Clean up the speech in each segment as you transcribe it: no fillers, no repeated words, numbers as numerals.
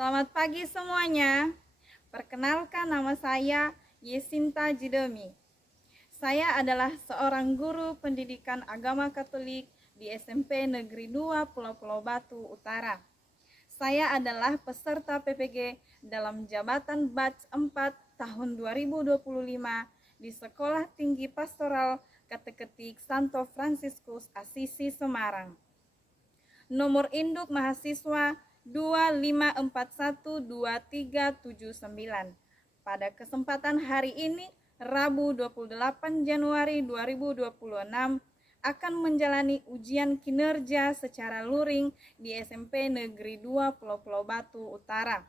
Selamat pagi semuanya. Perkenalkan, nama saya Yesinta Jidomi. Saya adalah seorang guru pendidikan agama Katolik di SMP Negeri 2 Pulau Batu Utara. Saya adalah peserta PPG dalam jabatan batch 4 tahun 2025 di Sekolah Tinggi Pastoral Kateketik Santo Fransiskus Asisi Semarang. Nomor induk mahasiswa 25412379. Pada kesempatan hari ini, Rabu 28 Januari 2026, akan menjalani ujian kinerja secara luring di SMP Negeri 2 Pulau Batu Utara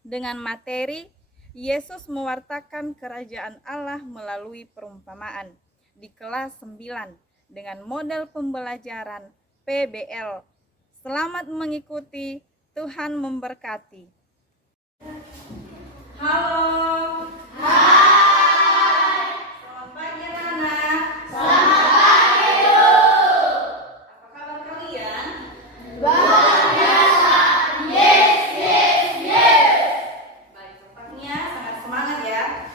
dengan materi Yesus mewartakan kerajaan Allah melalui perumpamaan di kelas 9 dengan model pembelajaran PBL. Selamat mengikuti, Tuhan memberkati. Halo. Hai. Selamat pagi anak-anak. Selamat pagi, Bu. Apa kabar kalian? Luar biasa. Yes. Baik, tampaknya sangat semangat ya.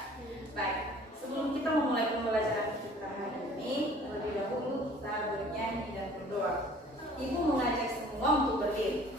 Baik, sebelum kita memulai pembelajaran kita hari ini, terlebih dahulu kita bernyanyi dan berdoa. Ibu mengajak semua untuk berdiri.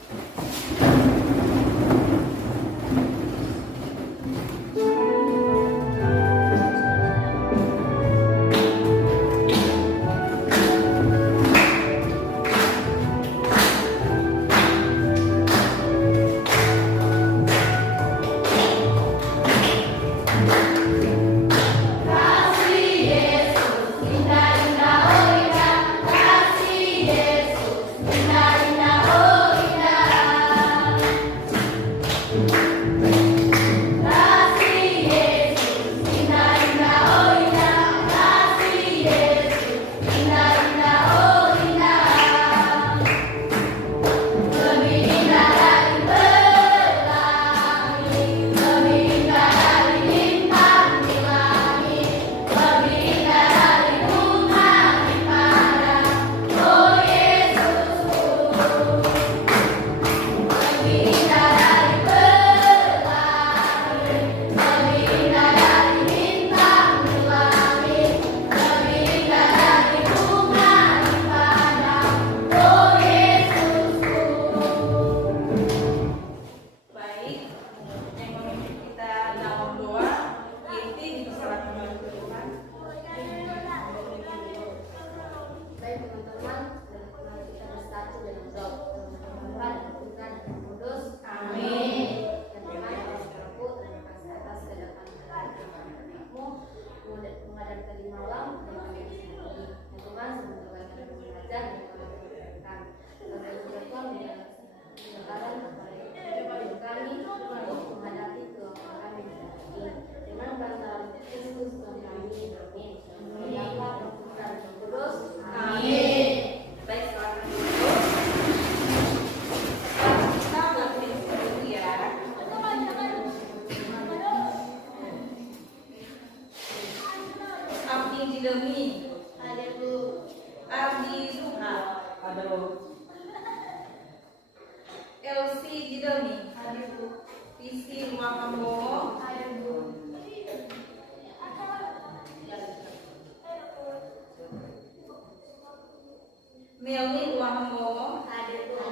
Demi ada Bu Ardi Suha, ada Bu Elsi Jidemi, ada Bu Visi Wakambowo, ada Bu Melni Wakambowo, ada Bu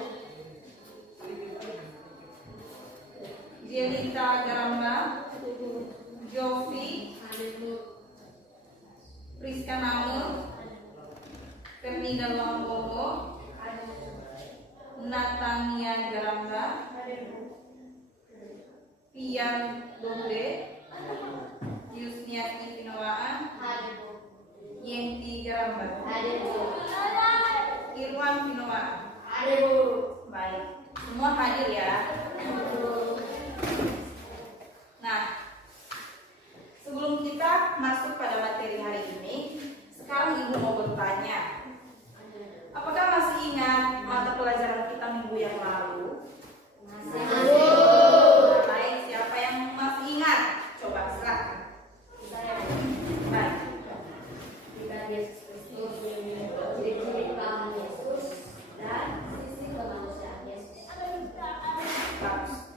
Jelita Garamba, Jovi, ada Bu Priska Namun, Fernida Wambowo, Natania Garamba, Pian Dobre, Yusniati Pinoaan, Yenti Garamba, Irwan Pinoaan. Baik, semua hadir ya. Nah, sebelum kita masuk pada materi hari ini, sekarang Ibu mau bertanya, apakah masih ingat mata pelajaran kita minggu yang lalu? Masih. Baik, siapa yang masih ingat? Coba silakan. Baik. Kita Yesus Kristus, ciri-ciri Tuhan Yesus dan sisi kemanusiaan Yesus. Bagus.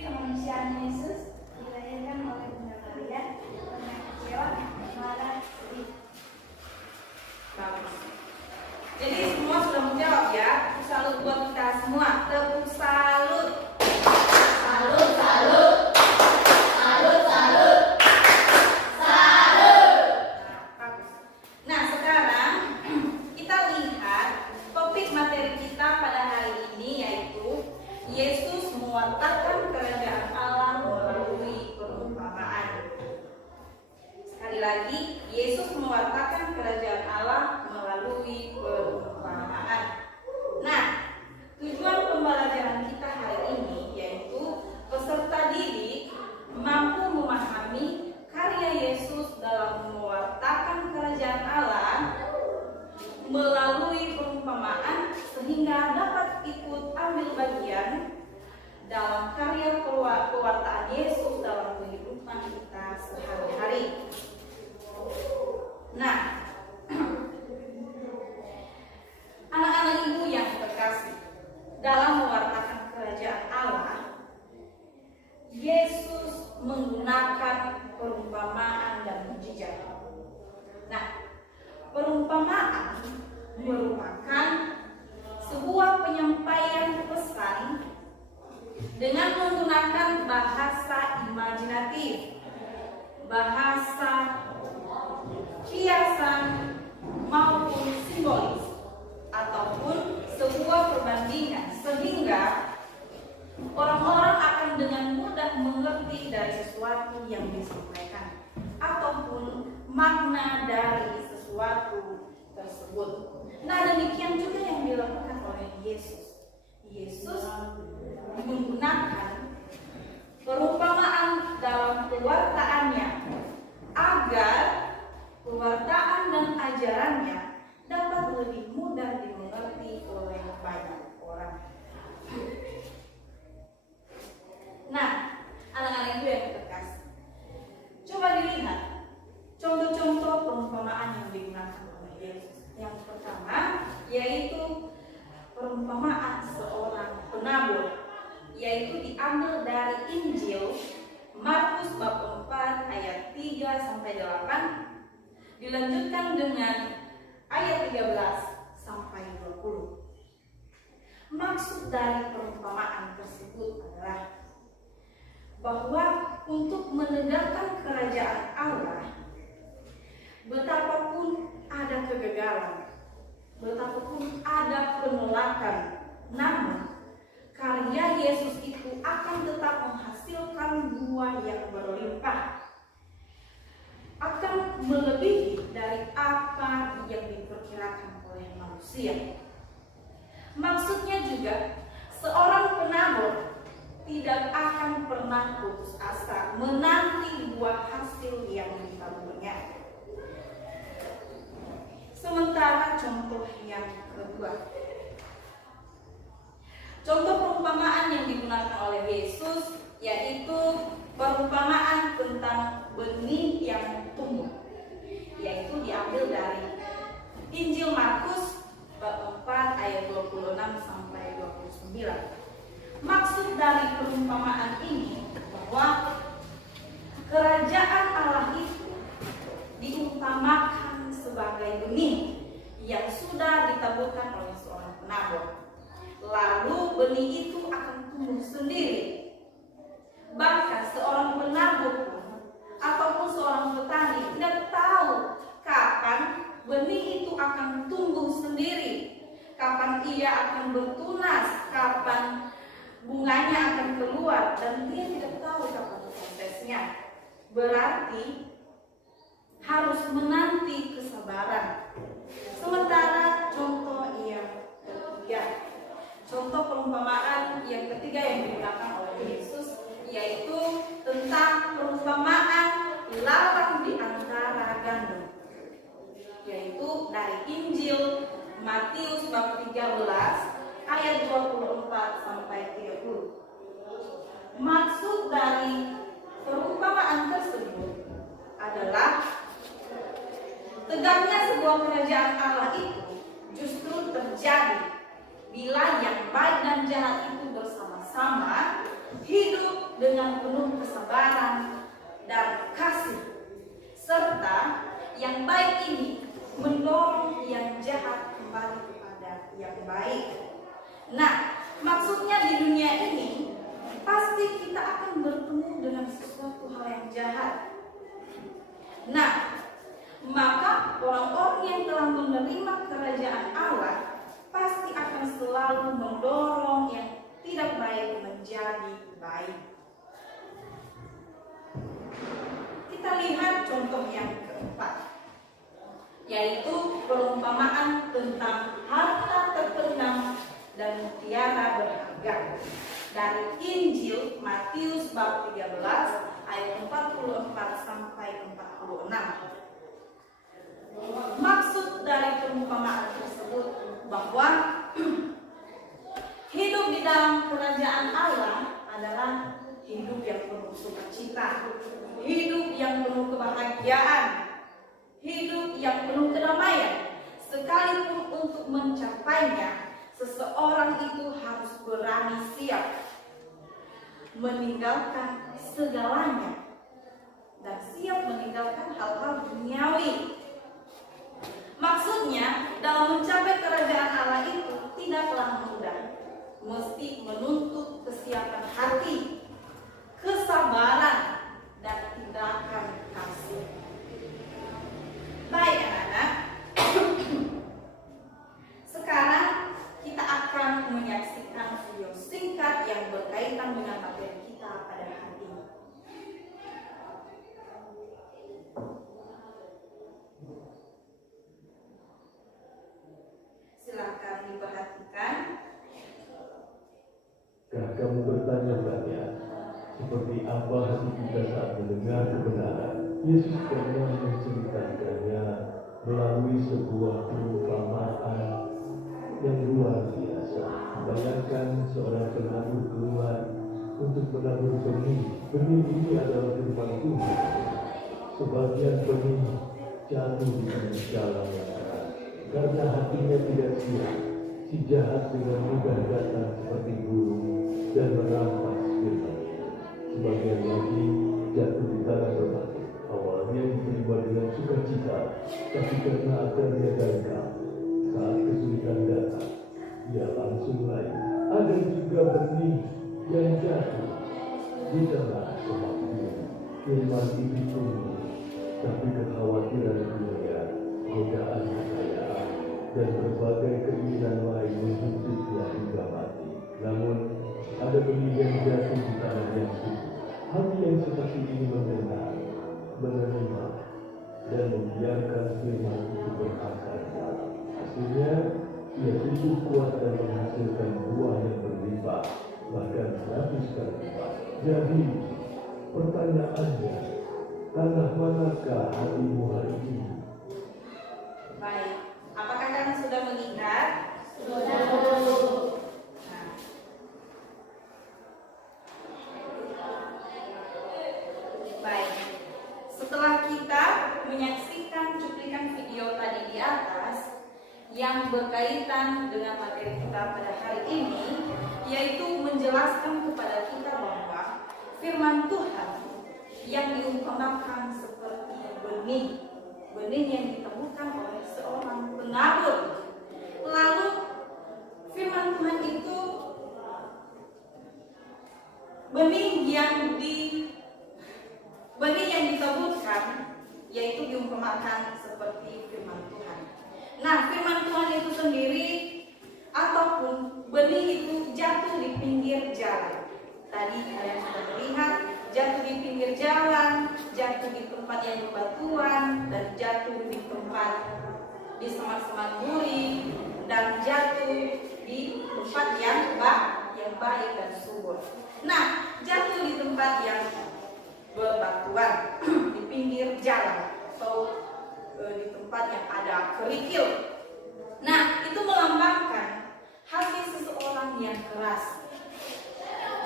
Ciri kemanusiaan Yesus dilahirkan oleh Bunda Maria, pernah kecewa, marah, sedih. Bagus. Jadi semua sudah menjawab ya. Salut buat kita semua. Tepuk salut. Salut, salut. Salut, salut. Salut. Nah, bagus. Nah, sekarang kita lihat topik materi kita pada hari ini, yaitu Yesus mewartakan kerajaan Allah melalui perumpamaan. Sekali lagi, Yesus mewartakan kerajaan Allah melalui perumpamaan. Nah, tujuan pembelajaran kita hari ini yaitu peserta didik mampu memahami karya Yesus dalam mewartakan kerajaan Allah melalui perumpamaan sehingga dapat ikut ambil bagian dalam karya pewartaan Yesus dalam kehidupan kita sehari-hari. Nah, anak-anak ibu yang terkasih, dalam mewartakan kerajaan Allah, Yesus menggunakan perumpamaan dan mujizat. Nah, perumpamaan merupakan sebuah penyampaian pesan dengan menggunakan bahasa imajinatif, bahasa kiasan maupun simbolis, ataupun sebuah perbandingan sehingga orang-orang akan dengan mudah mengerti dari sesuatu yang disampaikan ataupun makna dari sesuatu tersebut. Nah, demikian juga yang dilakukan oleh Yesus. Yesus menggunakan perumpamaan dalam pewartaannya agar pewartaan dan ajarannya dapat lebih mudah dimengerti oleh banyak orang. Nah, anak-anak ibu yang terkasih, coba dilihat contoh-contoh perumpamaan yang digunakan oleh Yesus. Yang pertama yaitu perumpamaan seorang penabur, yaitu diambil dari Injil Markus bab 4 ayat 3 sampai 8, dilanjutkan dengan ayat 13 sampai 20. Maksud dari perumpamaan tersebut adalah bahwa untuk menegakkan kerajaan Allah, betapapun ada kegagalan, betapapun ada penolakan, namun karya Yesus itu akan tetap menghasilkan buah yang berlimpah, akan melebihi dari apa yang diperkirakan oleh manusia. Maksudnya juga, seorang penabur tidak akan pernah putus asa menanti buah hasil yang ditaburnya. Sementara contoh yang kedua, contoh perumpamaan yang digunakan oleh Yesus yaitu perumpamaan tentang benih yang tumbuh, yaitu diambil dari Injil Markus bab 4 ayat 26 sampai 29. Maksud dari perumpamaan ini bahwa kerajaan Allah itu diumpamakan sebagai benih yang sudah ditaburkan oleh seorang penabur. Lalu benih itu akan tumbuh sendiri. Bahkan seorang penabur pun ataupun seorang petani tidak tahu kapan benih itu akan tumbuh sendiri, kapan ia akan bertunas, kapan bunganya akan keluar, dan dia tidak tahu kapan prosesnya. Berarti harus menanti kesabaran. Sementara contoh yang ketiga, contoh perumpamaan yang ketiga yang digunakan oleh Yesus yaitu tentang perumpamaan ladang di antara gandum, yaitu dari Injil Matius bab 13 ayat 24 sampai 30. Maksud dari perumpamaan tersebut adalah tegaknya sebuah kerajaan Allah itu justru terjadi bila yang baik dan jahat itu bersama-sama hidup dengan penuh kesabaran dan kasih, serta yang baik ini mendorong yang jahat kembali kepada yang baik. Nah, maksudnya di dunia ini pasti kita akan bertemu dengan sesuatu hal yang jahat. Nah, maka orang-orang yang telah menerima kerajaan Allah pasti akan selalu mendorong yang tidak baik menjadi baik. Kita lihat contoh yang keempat, yaitu perumpamaan tentang harta terpendam dan mutiara berharga dari Injil Matius bab 13 ayat 44 sampai 46. Maksud dari perumpamaan tersebut bahwa hidup di dalam kerajaan Allah adalah hidup yang penuh sukacita, hidup yang penuh kebahagiaan, hidup yang penuh kedamaian. Sekalipun untuk mencapainya, seseorang itu harus berani siap meninggalkan segalanya dan siap meninggalkan hal-hal duniawi. Maksudnya, dalam mencapai kerajaan Allah itu tidaklah mudah, mesti menuntut kesiapan hati, kesabaran, dan tindakan kasih. Baik anak-anak, sekarang kita akan menyaksikan video singkat yang berkaitan dengan materi kita pada hari ini. Silakan diperhatikan. Kamu bertanya-tanya, seperti apa hati kita saat mendengar kebenaran? Yesus pernah menceritakannya melalui sebuah perumpamaan yang luar biasa. Bayangkan seorang penabur keluar untuk menabur benih. Benih ini adalah firman Tuhan. Sebagian benih jatuh di tengah jalan yang keras karena hatinya tidak siap. Si jahat dengan mudah datang seperti burung dan merampas firman. Sebagian lagi jatuh di tanah berbatu. Awalnya diterima dengan sukacita, tapi karena akarnya dangkal, saat kesulitan datang, ia langsung layu. Ada juga benih yang jatuh di tengah semak biru. Firman ini tumbuh, tapi kekhawatiran dunia, godaan kekayaan, dan berbagai keinginan lain menghintipnya hingga mati. Namun, ada benih yang jatuh di tanah yang subur. Hati yang seperti ini mendengar, menerima, dan membiarkan firman itu berakar dalam. Hasilnya, ia tumbuh kuat dan menghasilkan buah yang berlimpah, bahkan 100 kali lipat. Jadi, pertanyaannya, tanah manakah hatimu hari ini? Baik, apakah kalian sudah melihat? Sudah. Baik, setelah kita menyaksikan cuplikan video tadi di atas yang berkaitan dengan materi kita pada hari ini, yaitu menjelaskan kepada kita bahwa firman Tuhan yang diumpamakan seperti benih yang ditemukan oleh seorang penabur. Lalu firman Tuhan itu benih yang ditemukan, yaitu diumpamakan seperti firman Tuhan. Nah, firman Tuhan itu sendiri ataupun benih itu jatuh di pinggir jalan. Tadi kalian sudah melihat, jatuh di pinggir jalan, jatuh di tempat yang berbatuan, dan jatuh di tempat di semak-semak duri, dan jatuh di tempat yang baik dan subur. Nah, jatuh di tempat yang berbatuan, di pinggir jalan, atau di tempat yang ada kerikil. Nah, itu melambangkan hati seseorang yang keras.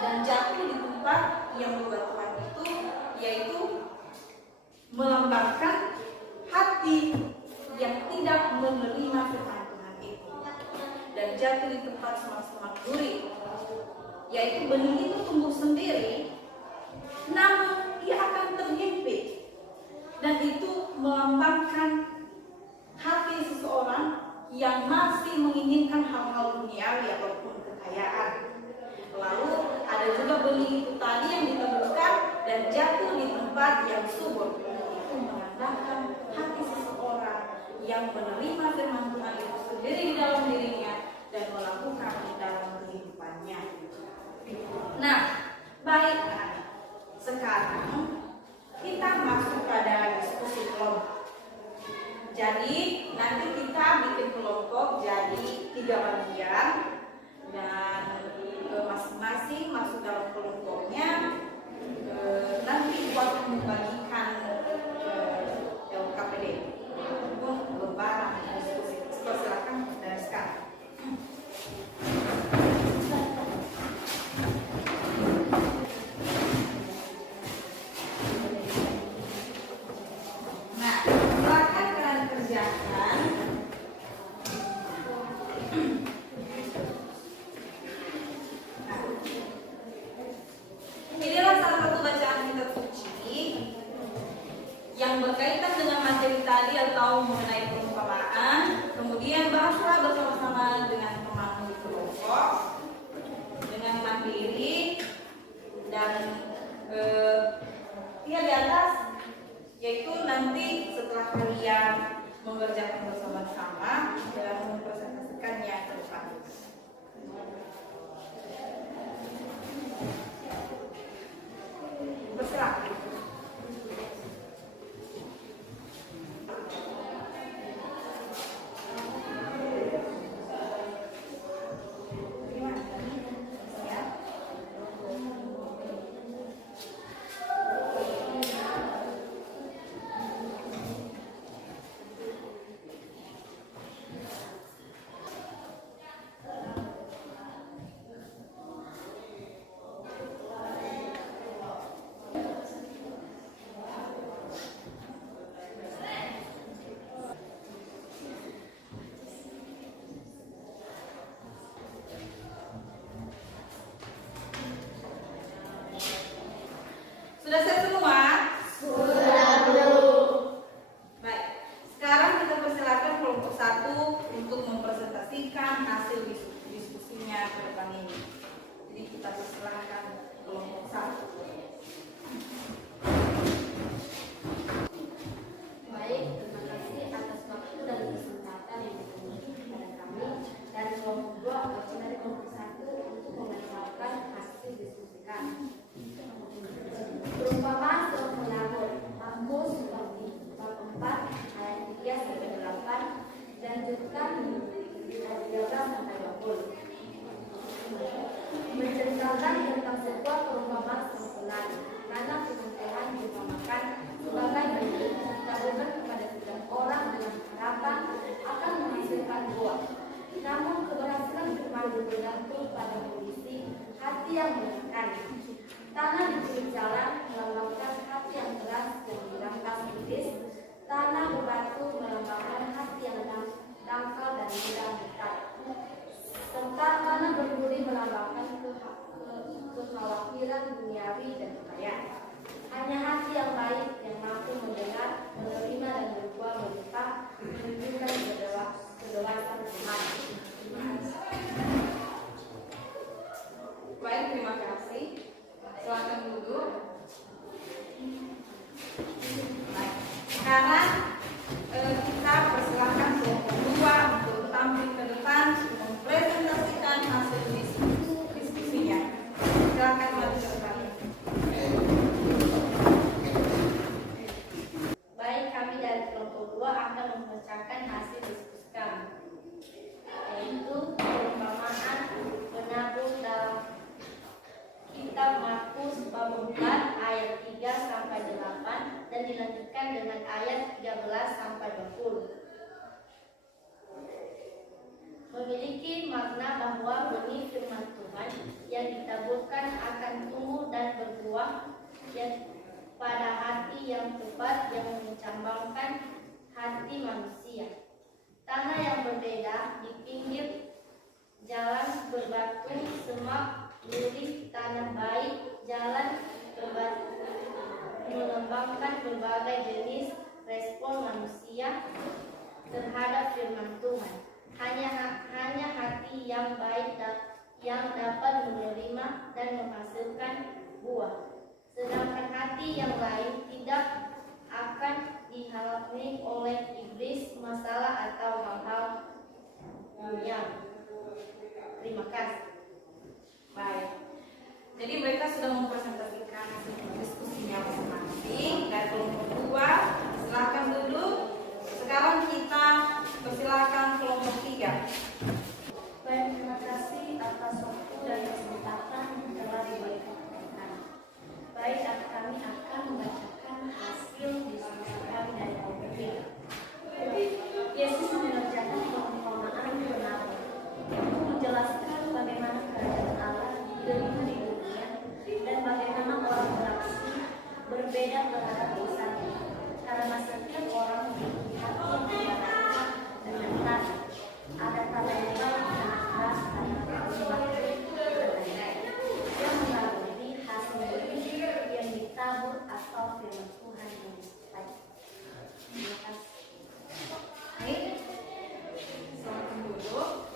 Dan jatuh di tempat yang berbatuan itu, yaitu melambangkan hati yang tidak menerima firman Tuhan itu. Dan jatuh di tempat semak-semak duri, yaitu benih itu tumbuh sendiri, menerima firman Tuhan itu sendiri di dalam dirinya dan melakukan di dalam kehidupannya. Nah, baik, sekarang kita masuk pada diskusi kelompok. Jadi nanti kita bikin kelompok jadi 3 bagian dan masing-masing masuk dalam kelompoknya. Nanti buat membagikan KPD untuk lebaran diskusi. Silakan dari sekarang. Nah, silakan kalian kerjakan. Inilah salah satu bacaan kitab suci yang berkaitan dengan materi tadi atau mengenai perumpamaan. Kemudian bahaslah bersama-sama dengan teman di kelompok dengan mandiri dan di atas, yaitu nanti setelah kalian mengerjakan bersama-sama dalam mempresentasikannya ke depan. Berserah. Sudah siap semua? Sudah, Bu. Baik, sekarang kita persilakan kelompok 1 untuk mempresentasikan hasil diskusinya ke depan ini. Jadi kita persilakan kelompok 1. Baik, terima kasih atas waktu dan kesempatan yang diberikan kepada kami dan kelompok 2 wakil dari kelompok 1 untuk memperkenalkan hasil diskusi kami. Perumpamaan seorang penabur, Markus bab 4 ayat 3 sampai 8 dan juga ayat 13 sampai 20. Menceritakan tentang sebuah perumpamaan seorang penabur, mana firman Tuhan diumpamakan sebagai bentuk tabungan kepada setiap orang dengan harapan akan menghasilkan buah. Namun keberhasilan firman bergantung pada kondisi hati yang menekan. Tanah di pinggir jalan melambangkan hati yang keras yang dirangkas iblis. Tanah berbatu melambangkan hati yang dangkal dan mudah dekat. Serta tanah berduri melambangkan kekhawatiran duniawi dan kekayaan. Hanya hati yang baik yang mampu mendengar, menerima dan berbuah melimpah menunjukkan kedewasan Tuhan. Baik, terima kasih. Silakan duduk. Baik, sekarang kita persilahkan kelompok 2 untuk tampil ke depan mempresentasikan hasil diskusinya. Silakan maju ke depan. Baik, kami dari kelompok 2 akan membacakan hasil diskusi kami, yaitu perumpamaan penabur dalam kitab Markus bab 4 ayat 3 sampai 8 dan dilanjutkan dengan ayat 13 sampai 20. Memiliki makna bahwa benih firman Tuhan yang ditaburkan akan tumbuh dan berbuah yang pada hati yang tepat yang mencambangkan hati manusia. Tanah yang berbeda di pinggir jalan berbatu, semak, lurih, tanah baik, jalan berbatu mengembangkan berbagai jenis respon manusia terhadap firman Tuhan. Hanya hati yang baik yang dapat menerima dan menghasilkan buah. Sedangkan hati yang lain tidak akan dihalangi oleh iblis, masalah berbeda terhadap dosanya, karena setiap orang memiliki hati yang dibatasi dengan hati. Ada kata yang baik dan keras karena yang mengaruhi hasil benih yang ditabur atau firman Tuhan yang disampaikan. Terima kasih. Baik, silakan duduk.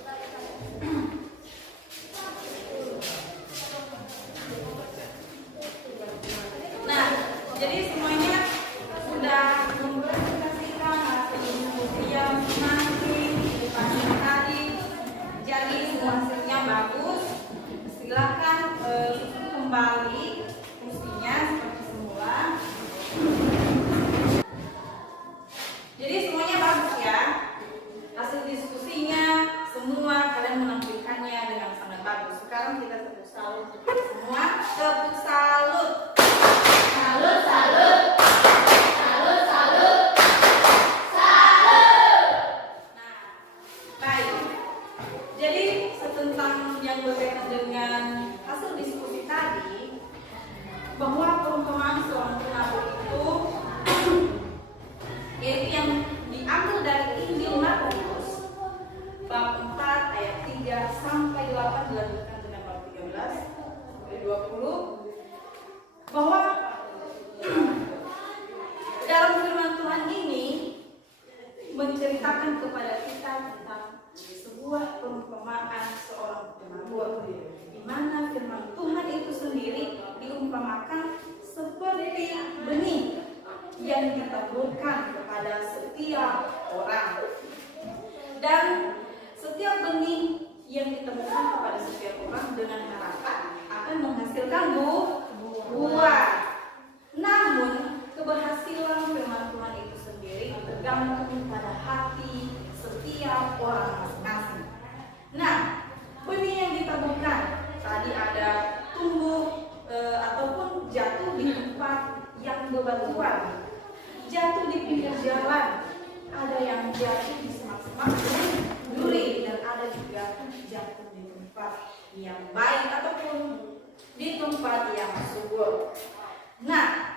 Nah, jadi semuanya sudah mempresentasikan hasil diskusi yang masing tadi. Jadi semua hasilnya bagus. Silakan kembali kursinya seperti semula. Jadi semuanya bagus ya. Hasil diskusinya semua kalian menampilkannya dengan sangat bagus. Sekarang kita tepuk salut semua. Tepuk salut. Salut, salut. Salut, salut. Salut. Nah, baik. Jadi tentang yang berkaitan dengan hasil diskusi tadi, bahwa perumpamaan seorang penabur itu yaitu yang diambil dari Injil Markus bab 4 ayat 3 sampai 8, dilanjutkan dengan bab 13 sampai 20, bahwa dalam firman Tuhan ini menceritakan kepada kita tentang sebuah perumpamaan seorang penabur, di mana firman Tuhan itu sendiri diumpamakan seperti benih yang ditaburkan kepada setiap orang. Dan setiap benih yang ditemukan kepada setiap orang dengan harapan akan menghasilkan buah. Namun keberhasilan firman Tuhan itu sendiri tergantung pada hati setiap orang masing-masing. Nah, benih yang ditaburkan tadi ada tumbuh ataupun jatuh di tempat yang bebatuan, jatuh di pinggir jalan, ada yang jatuh di semak-semak duri, dan ada juga jatuh di tempat yang baik ataupun di tempat yang subur. Nah,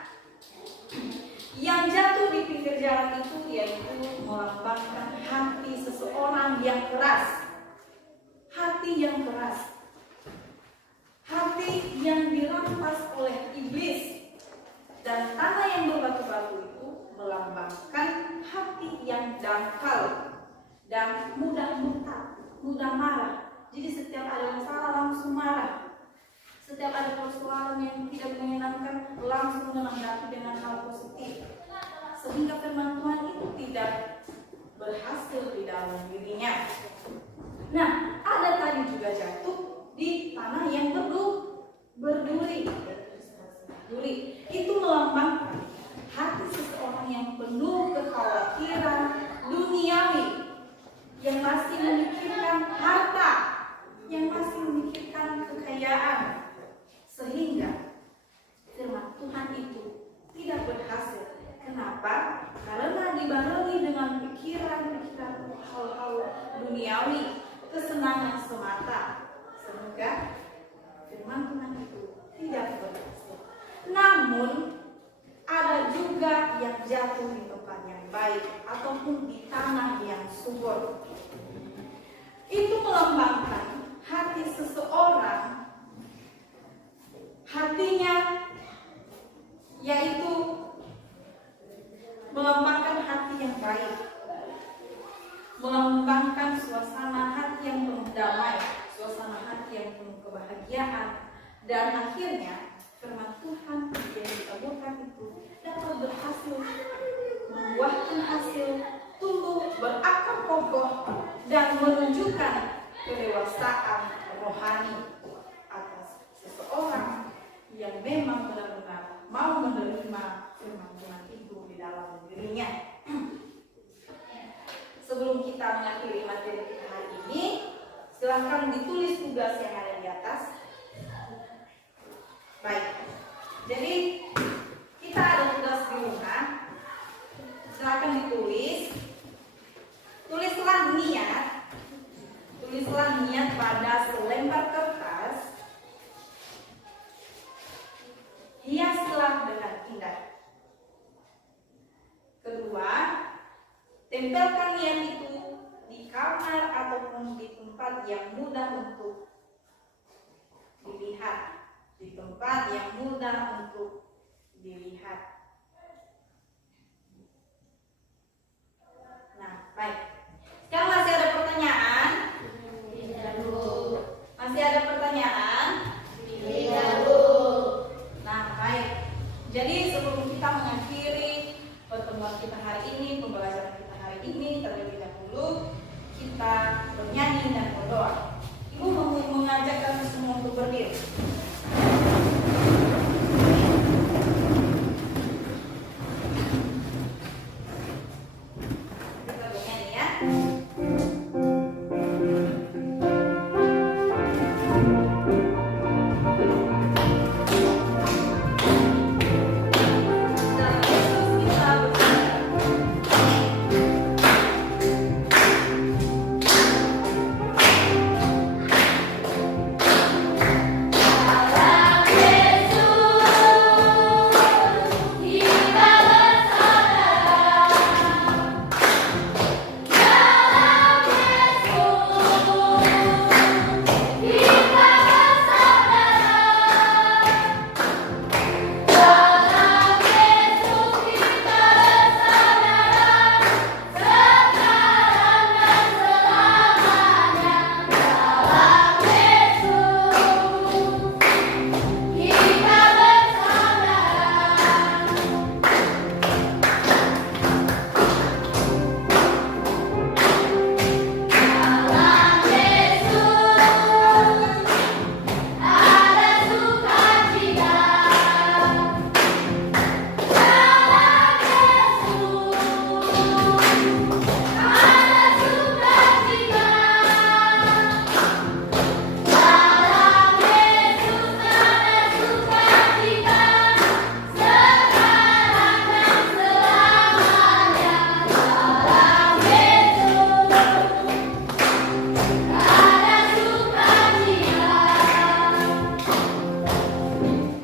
yang jatuh di pinggir jalan itu yaitu melambangkan hati seseorang yang keras. Hati yang keras. Hati yang dirampas oleh iblis. Dan tanah yang berbatu-batu itu melambangkan hati yang dangkal dan mudah murka, mudah marah. Jadi setiap ada masalah langsung marah. Setiap ada persoalan yang tidak menyenangkan langsung menanggapi dengan hal positif. Sehingga firman Tuhan itu tidak berhasil di dalam dirinya. Nah, ada tadi juga jatuh di tanah yang berduri. Itu melambangkan hati seseorang yang penuh kekhawatiran duniawi, yang masih memikirkan harta, yang masih memikirkan kekayaan, sehingga firman Tuhan itu tidak berhasil. Kenapa? Karena dibarengi dengan pikiran-pikiran hal-hal duniawi, kesenangan semata, sehingga firman Tuhan itu tidak berhasil. Namun ada juga yang jatuh di tempat yang baik ataupun di tanah yang subur. Itu melambangkan hati seseorang, hatinya yaitu melambangkan hati yang baik, melambangkan suasana hati yang penuh damai, suasana hati yang penuh kebahagiaan, dan akhirnya firman Tuhan yang ditaburkan itu dapat berhasil membuahkan hasil, tumbuh, berakar kokoh, dan menunjukkan kedewasaan rohani atas seseorang yang memang benar-benar mau menerima firman Tuhan itu di dalam dirinya. Sebelum kita mengakhiri materi kita hari ini, silakan ditulis tugas yang ada di atas. Baik, jadi kita ada tugas di rumah. Silakan ditulis. Tulislah niat pada selembar kertas. Hiaslah dengan indah. Tempelkan niat itu di kamar ataupun di tempat yang mudah untuk dilihat. Di tempat yang mudah untuk dilihat. Nah, baik. Sekarang masih ada pertanyaan? Tidak, Bu. Masih ada pertanyaan? Tidak, Bu. Nah, baik. Jadi sebelum kita mengakhiri pertemuan kita hari ini, pembelajaran kita hari ini, terlebih dahulu kita bernyanyi dan berdoa. Ibu mau mengajak kami semua untuk berdiri. Kita bernyanyi ya. Dalam Yesus kita bersandar.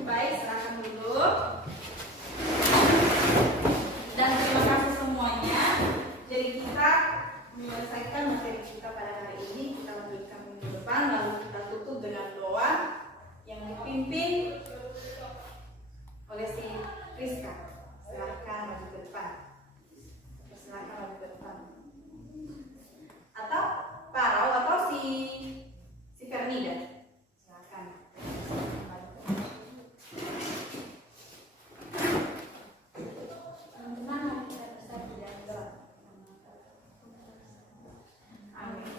Baik, silakan duduk. Dan terima kasih semuanya. Jadi kita menyelesaikan materi kita pada hari ini. Kita lanjutkan minggu depan, lalu kita tutup dengan doa yang dipimpin oleh si Rizka. Silakan maju ke depan. Silakan maju ke depan. Atau Parau atau si Fernida. Silakan. Teman-teman, mari kita bersatu dalam doa. Amin.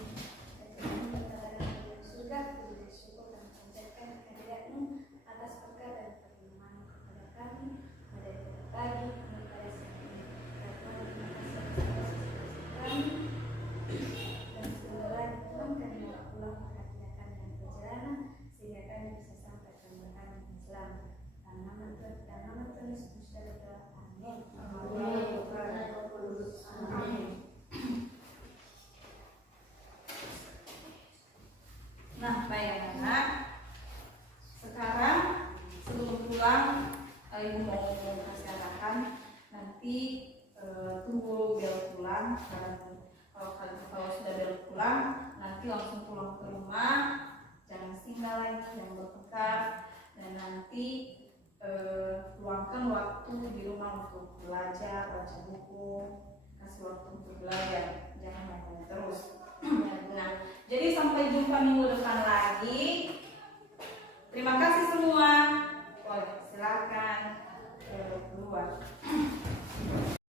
Surga, puji syukur dan panjatkan kehadirat-Mu atas berkat dan perlindungan kepada kami pada pagi kami pada siang ini. Tuhan, terima kasih atas kami dan segala Tuhan kami mau pulang perhatikan dan perjalanan sehingga kami bisa sampai ke tempat kami dengan selamat. Dan nama Tuhan Yesus kita berdoa. Amin. Amin. Nah, baik anak-anak. Sekarang sebelum pulang, ibu mau kasih arahan. Nanti tunggu bel pulang. Kalau sudah bel pulang, nanti langsung pulang ke rumah. Jangan singgah lagi, jangan bertengkar. Dan nanti luangkan waktu di rumah untuk belajar, baca buku, kasih waktu untuk belajar. Jangan main terus. Nah, jadi sampai jumpa minggu depan lagi.